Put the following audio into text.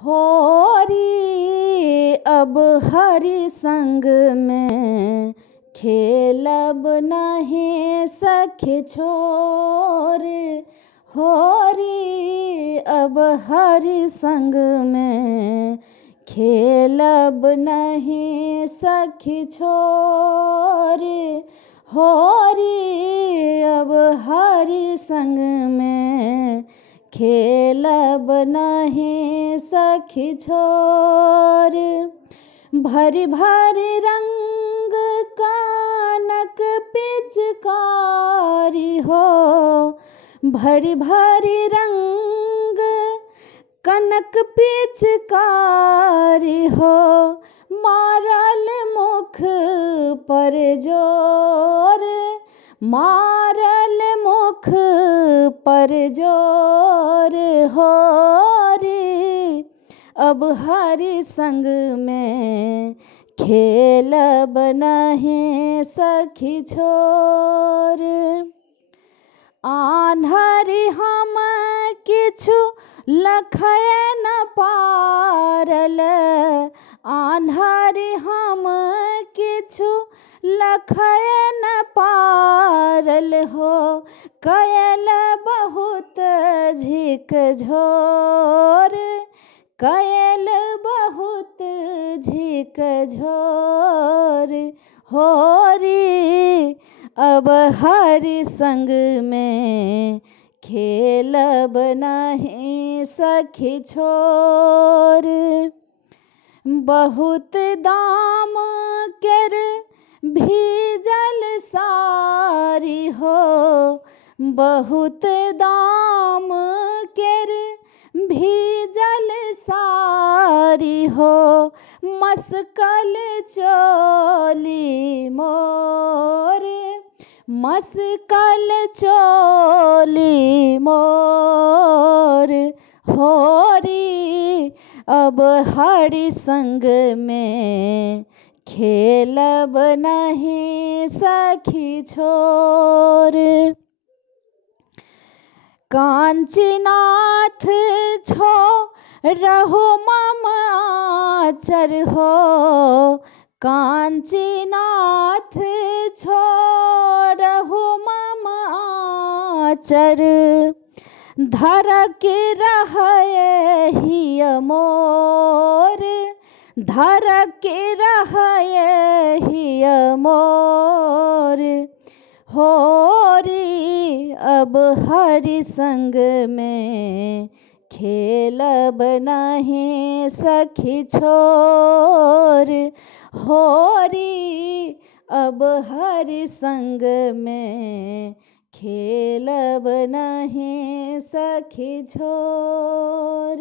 होरी अब हरि संग में खेलब नहीं सखी छोर। होरी अब हरि संग में खेलब नहीं सखी छोर। होरी अब हरि संग में खेलब नहीं सखी छोर। भरी भरी रंग कानक पिचकारी हो, भरी भरी रंग कनक पिचकारी हो। मारल मुख पर जोर, मारल मुख पर जोर। होरी अब हरि संग में खेलब नहीं सखी छोर। आन्हरी हम किछु लखय न पारल, आन्हरी हम किछु लखय न पारल हो। कयल बहुत झिक झोर, कयल बहुत झिक झोर। होरी अब हरि संग में खेलब नहीं सखी छोर। बहुत दाम केर भीजल सारी हो, बहुत दाम केर भीजल सारी हो। मस्कल चोली मोर, मस्कल चोली मोर। होरी अब हरि संग में खेलब नहीं सखी छोर। कांचीनाथ छो रहो मम आचर हो, कांचीनाथ छो रहो मम आचर। धरक रहय हिय मोर, धरक रहय हिय मोर। होरी अब हरि संग में खेलब नहीं सखी छोर। होरी अब हरि संग में खेलब नहीं सखी छोर।